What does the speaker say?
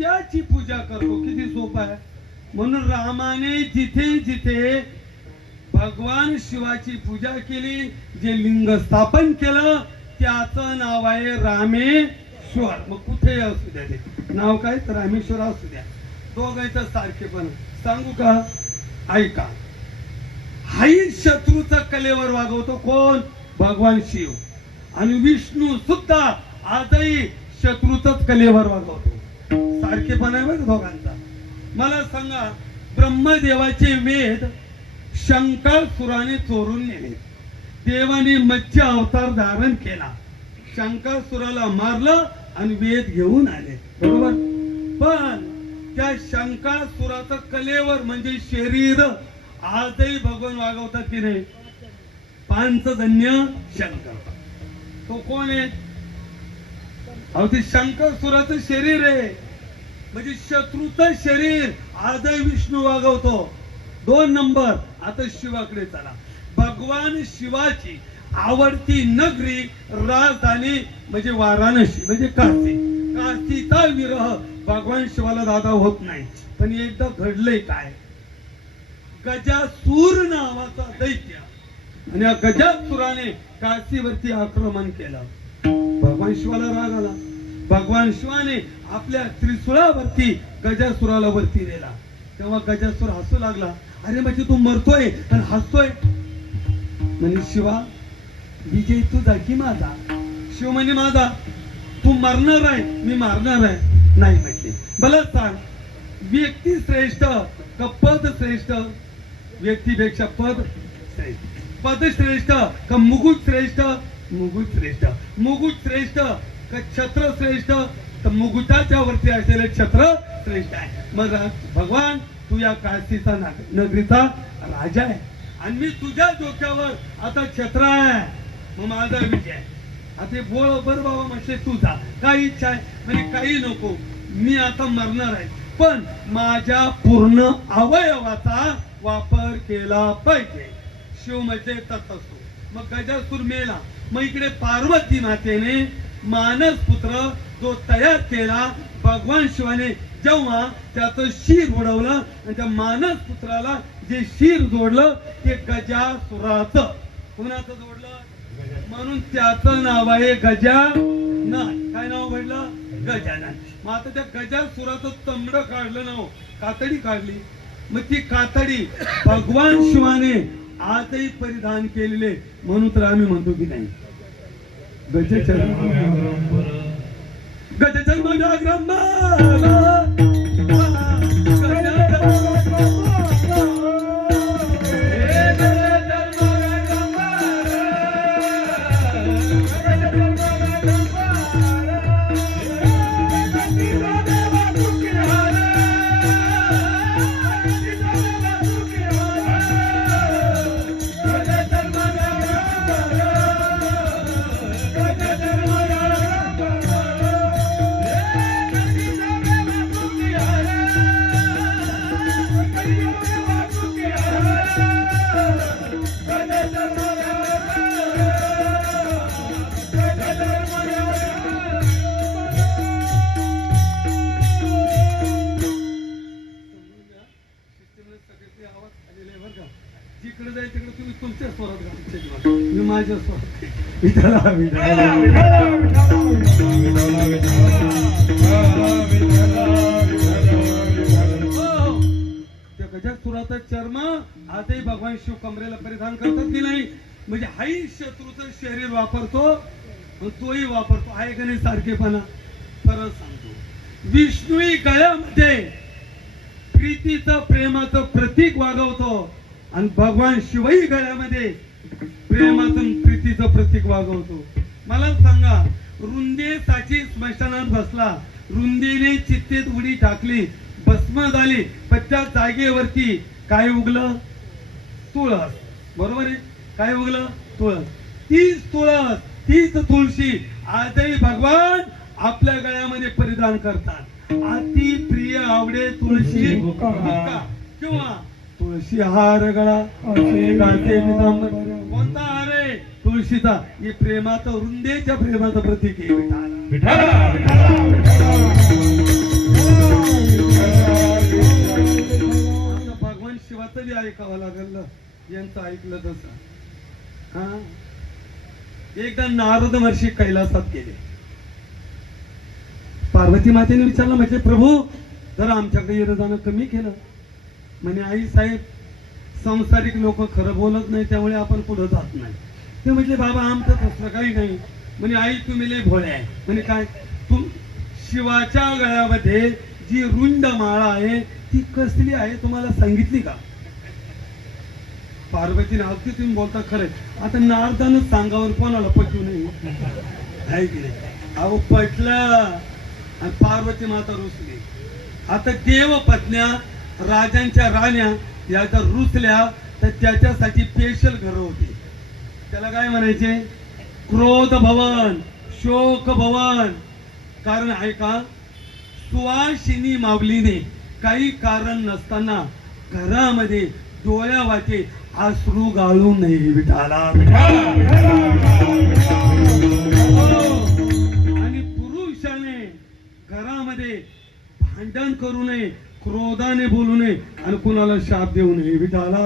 त्याची पूजा करतो किती सोपं आहे म्हणून रामाने जिथे जिथे भगवान शिवाची पूजा केली जे लिंग स्थापन केलं त्याचं नाव आहे रामेश्वर मग कुठे असू द्या ते नाव काय तर रामेश्वर असू द्या दोघांचं सारखे पण. सांगू का? ऐका. हाही शत्रूचा कलेवर वागवतो कोण? भगवान शिव. आणि विष्णू सुद्धा आजही शत्रूचाच कलेवर वागवतो. सारखेपणा आहे बघ दोघांचा. मला सांगा ब्रह्मदेवाचे वेद शंकासुराने चोरून नेले. देवाने मच्छ अवतार धारण केला. शंकासुराला मारलं आणि वेद घेऊन आले. बरोबर? पण त्या शंकासुराचा कलेवर म्हणजे शरीर आजही भगवान वागवतात की नाही? पांचजन्य शंकर तो कोण आहे? अहो ते शंकर सुराचं शरीर आहे. म्हणजे शत्रूचं शरीर. आजही विष्णू वागवतो. दोन नंबर. आता शिवाकडे चला. भगवान शिवाची आवडती नगरी राजधानी म्हणजे वाराणसी म्हणजे काशी. काशीचा विरह भगवान शिवाला दादा होत नाही. पण एकदा घडलंय काय? गजासूर नावाचा दैत्य आणि या गजासुराने काशीवरती आक्रमण केलं. भगवान शिवाला राग आला. भगवान शिवाने आपल्या त्रिशूळावरती गजासुराला वरती नेला. तेव्हा गजासुर हसू लागला. अरे म्हणजे तू मरतोय आणि हसतोय? म्हणे शिवा विजय तुझा की माझा? शिव म्हणे माझा. तू मरणार आहे मी मारणार आहे. नाही म्हणजे मला सांग व्यक्ती श्रेष्ठ का पद श्रेष्ठ? व्यक्तीपेक्षा पद श्रेष्ठ. पद श्रेष्ठ का मुकुट श्रेष्ठ? मुकुट श्रेष्ठ. मुकुट श्रेष्ठ का छत्र श्रेष्ठ? तर मुकुटाच्या वरती असलेले छत्र श्रेष्ठ आहे. मग भगवान तू या काशीचा नगरीचा राजा आहे. आणि मी तुझ्या डोक्यावर आता छत्र आहे. मग माझा विजय आता हे बोल बर बाबा म्हणजे तुझा काही इच्छा आहे म्हणजे काही नको. मी आता मरणार आहे. पण माझ्या पूर्ण अवयवाचा वापर केला पाहिजे. शिव म्हणजे तत्सो मग गजासूर मेला. मग इकडे पार्वती मातेने मानस पुत्र जो तयार केला भगवान शिवाने जेव्हा त्याचं शिर उडवलं आणि त्या मानस पुत्राला जे शिर जोडलं ते गजासुराचं. कुणाचं जोडलं? म्हणून त्याचं नाव आहे गजानन. काय नाव पडलं गजानन. मग आता त्या गजासुराचं तंबड काढलं ना हो, कातडी काढली. मग ती कातडी भगवान शिवाने आजही परिधान केलेले म्हणून तर आम्ही म्हणतो की नाही. गजचर्म गजचर्म जाग्रम्माला. जिकडे तिकडे तुम्ही तुमच्या स्वरात मी माझ्या स्वरात. विठाला विठाला चर्म आजही भगवान शिव कमरेला परिधान करतात की नाही? म्हणजे हाही शत्रूचं शरीर वापरतो तोही वापरतो. आहे का नाही सारखेपणा? परत सांगतो. विष्णू गळ्यामध्ये प्रीतीचं प्रेमाचं प्रतीक वागवतो. आणि भगवान शिवही गळ्यामध्ये प्रेमाचं आणि प्रीतीचं प्रतीक वागवतो मला सांगा रुंदे साची स्मशानात बसला रुंदीने चित्तेत उडी टाकली भस्म झाली पण त्या जागेवरती काय उगलं? तुळस. बरोबर आहे? काय उगलं? तुळस. तीच तुळस तीच तुळशी आजही भगवान आपल्या गळ्यामध्ये परिधान करतात. अति प्रिय आवडे तुळशी बुक्का. बुक्का. किंवा तुळशी हार गळा गाते पितांबर. कोणता हार आहे? तुळशीचा. हे प्रेमाचं वृंदेच्या प्रेमाचं प्रतीक आहे. भगवान शिवाचं बी ऐकावं लागेल. यांचं ऐकलं तसं हा? एकदा नारद महर्षी कैलासात गेले. पार्वती मातेने विचारलं म्हणजे प्रभू जरा आमच्याकडे येणं जाणं कमी केलं. म्हणे आई साहेब संसारिक लोक खरं बोलत नाही त्यामुळे आपण पुढं जात नाही. ते म्हटले बाबा आमचं तसलं काही नाही. म्हणे आई तुम्ही लय भोळे आहे. म्हणे काय तू शिवाच्या गळ्यामध्ये जी रुंड माळा आहे ती कसली आहे तुम्हाला सांगितली का? पार्वती नावती तुम्ही बोलता खरंय आता नारदानच सांगावर कोणाला पटू नाही आहे की नाही? अहो पटलं. आणि पार्वती माता रुसली. आता देव पत्न्या राजांच्या राण्या या जर रुसल्या तर त्याच्यासाठी स्पेशल घर होती. त्याला काय म्हणायचे? क्रोध भवन शोक भवन. कारण आहे का? सुवासिनी माऊलीने काही कारण नसताना घरामध्ये डोळ्या वाचे आश्रू गाळू नये विठाला. हो. आणि पुरुषाने घरामध्ये भांडण करू नये क्रोधाने बोलू नये आणि कुणाला शाप देऊ नये. विठाला